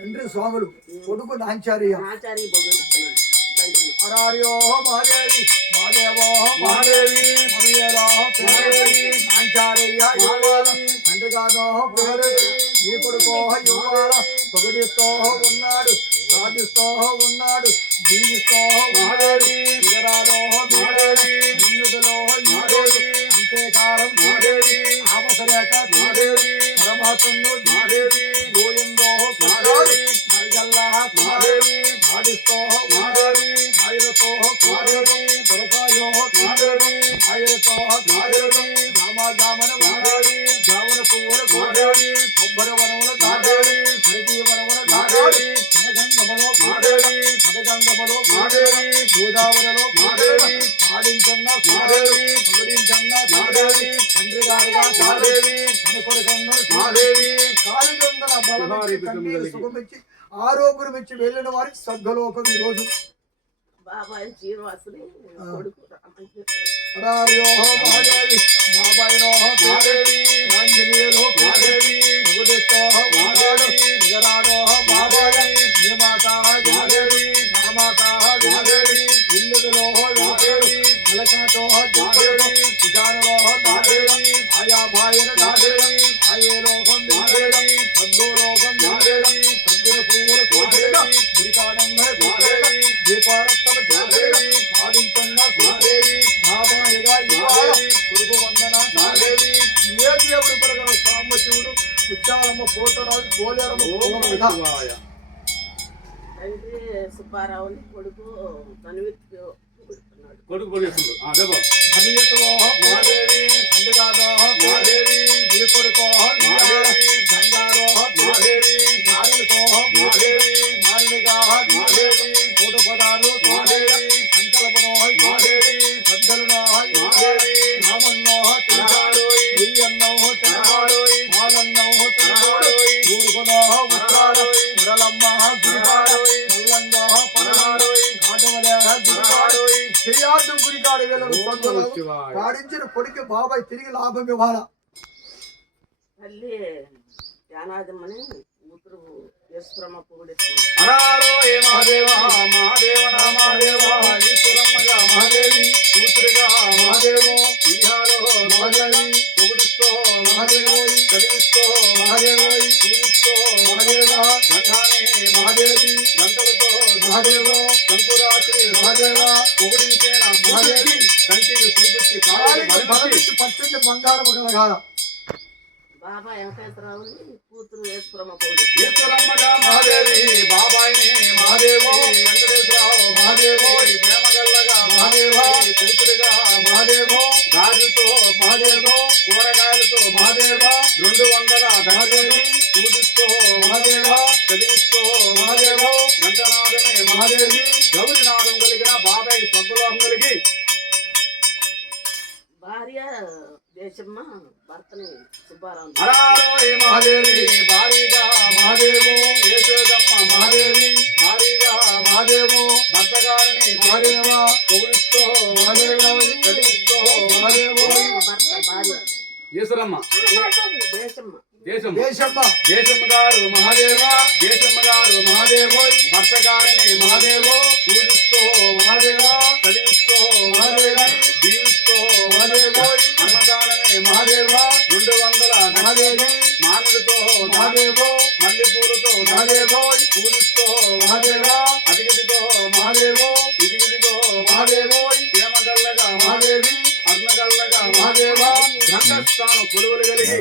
తండ్రి స్వాములు కొడుకు నాంచార్య హరార్యో మహాదేవి మహాదేవో మహాదేవి మహిళలో పేరేవి నాంచారయ్య యువాల తండ్రి కాదో పేరేవి నీ కొడుకో యువాల పొగడితో ఉన్నాడు సాధిస్తూ ఉన్నాడు జీవిస్తూ మహాదేవి విగరాలో మహాదేవి నిన్నుదలో మహాదేవి అంతేకాలం మహాదేవి ఆవసరేట మహాదేవి పరమాత్ముడు మహాదేవి గోవిందో మహాదేవి మరిగల్లా మహాదేవి భాడిస్తో మహాదేవి ఆయలతో మహాదేవి దొరకాయో మహాదేవి ఆయలతో మహాదేవి రామాజామన మహాదేవి జామన పువ్వుల మహాదేవి కొబ్బరి వనముల మహాదేవి హరిది వనముల మహాదేవి జనగంగమలో మహాదేవి పదగంగమలో మహాదేవి గోదావరిలో మహాదేవి పాడించన్న మహాదేవి పొగడించన్న మహాదేవి తండ్రి గారుగా మహాదేవి కనుకొడకన్న మహాదేవి కాలుగంగల బలమిచ్చి సుఖమిచ్చి ఆరోగ్యం ఇచ్చి వెళ్ళిన వారికి సద్గలోకం ఈ రోజు బాబాయ్ జీవాసుని కొడుకు హరార్యో మహాదేవి బాబాయ్నో మహాదేవి ఆంజనేయులో మహాదేవి భగవతో మహాదేవి నిగరాడో మహాదేవి నిమాత మహాదేవి మహామాత మహాదేవి ఇల్లులో మహాదేవి మలకనతో మహాదేవి విచారలో మహాదేవి ఆయా భాయన మహాదేవి ఆయలోకం మహాదేవి సద్గోలోకం మహాదేవి సద్గుణ పువ్వుల కోదేవి గిరికానంద మహాదేవి దీపారత్తమ మహాదేవి ఆడించన్న మహాదేవి మహామాయగా మహాదేవి గురుగు వందన మహాదేవి ఏ దేవుడు పరగల సాంబశివుడు విచారమ్మ పోతరాజు పోలేరమ్మ తండ్రి సుబ్బారావుని కొడుకు కొడుకు పొడిస్తున్నాడు మహాదేవి పండుగాదో మహాదేవి ఈ కొడుకో మహాదేవి గంగాలో మహాదేవి నారలతో మహాదేవి మారిగా మహాదేవి కోట పదాలు మహాదేవి సంకల్పనో మహాదేవి సద్దలునో మహాదేవి నామన్నో తిరుగాడోయ్ బియ్యన్నో తిరుగాడోయ్ మాలన్నో తిరుగాడోయ్ ఊరుకొనో ఉత్తాడోయ్ మురలమ్మ గురిగాడోయ్ ముల్లంగో పరగాడోయ్ కాటవలే గురిగాడోయ్ చేయాదు గురిగాడి వేలను సందులు పాడించిన కొడుకు బాబాయ్ తిరిగి లాభం ఇవ్వాలా తల్లి యానాదమ్మని కూతురు ఈశ్వరమ్మ పొగుడి హరారో ఏ మహాదేవ మహాదేవ మహాదేవ ఈశ్వరమ్మగా మహాదేవి కూతురుగా మహాదేవో ఇహాలో మహాదేవి పొగుడుతో మహాదేవో కలిగిస్తూ మహాదేవో పూజిస్తూ మహాదేవ గంధానే మహాదేవి గంటలతో మహాదేవో సంకురాత్రి మహాదేవ పొగుడించేన మహాదేవి కంటికి చూపుచ్చి కాలికి పచ్చండి బంగారము కలగాల బాబా వెంకటేశ్వరరావుని కూతురు ఈశ్వరమ్మ పొగుడు ఈశ్వరమ్మగా మహాదేవి బాబాయినే మహాదేవో వెంకటేశ్వరరావు మహాదేవో ప్రేమగల్లగా మహాదేవో కూతురుగా మహాదేవో గాజుతో మహాదేవో కూరగాయలతో మహాదేవ 200 మహాదేవి పూజిస్తూ మహాదేవ చదివిస్తూ మహాదేవో గంటనాదమే మహాదేవి గౌరినాదం కలిగిన బాబాయి స్వగ్లోహం కలిగి భార్య దేశమ్మ భర్తని సుబ్బారావు హరారో ఏ మహాదేవి భారీగా మహాదేవో యశోదమ్మ మహాదేవి భారీగా మహాదేవో భర్తగారిని మహాదేవ పొగుడుస్తూ మహాదేవ చదివిస్తూ మహాదేవో భర్త భార్య ఈశ్వరమ్మ దేశమ్మ దేశమ్మ గారు మహాదేవ దేశమ్మ గారు మహాదేవో భర్తగారిని మహాదేవో పూజిస్తూ మహాదేవ చదివిస్తూ మహాదేవ దీవిస్తూ మహాదేవో అన్నదానమే మహాదేవ 200 మహాదేవి మానుడితో మహాదేవో మల్లెపూలతో మహాదేవో పూజిస్తూ మహాదేవ అధిగతితో మహాదేవో ఇదిగిదిగో మహాదేవో ప్రేమగల్లగా మహాదేవి అర్ణగల్లగా మహాదేవ ఘంటస్థానం కొలువులు కలిగి